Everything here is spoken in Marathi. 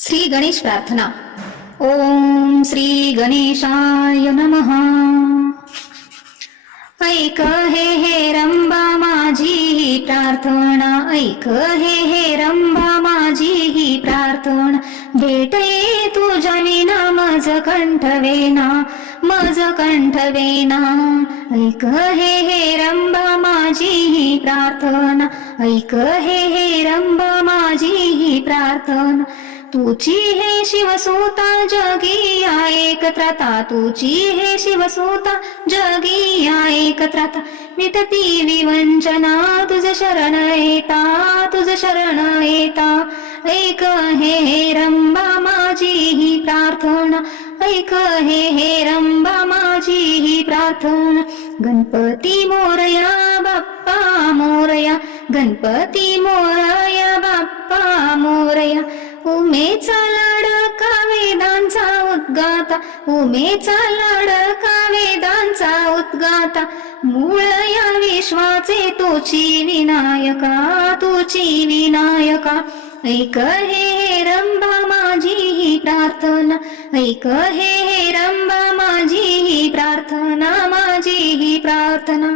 श्री गणेश प्रार्थना. ओम श्री गणेशाय नमः. ऐक हे हे रंबा माझी ही प्रार्थना. ऐक हे हे रंबा माझी ही प्रार्थना. भेटे तुझ्या विना मज कंठवेना मज कंठवेना ऐक हे हे रंबा माझी ही प्रार्थना. ऐक हे हे रंबा माझी ही प्रार्थना. तुची हे शिवसूता जगी या एकत्रता तुची हे शिवसूता जगी या एकत्रता मिटती विवंचना तुझ शरण येता तुझ शरण येता. ऐक हे हे रंबा माझी ही प्रार्थना. ऐक हे हे रंबा माझी ही प्रार्थना. गणपती मोरया बाप्पा मोरया गणपती उमेचा लाडका वेदांचा उद्गाता उमेचा लाडका वेदांचा उद्गाता. मूळ या विश्वाचे तोची विनायका तोची विनायका. ऐक हे रंभा माझी ही प्रार्थना ऐक हे रंभा माझी ही प्रार्थना माझी ही प्रार्थना.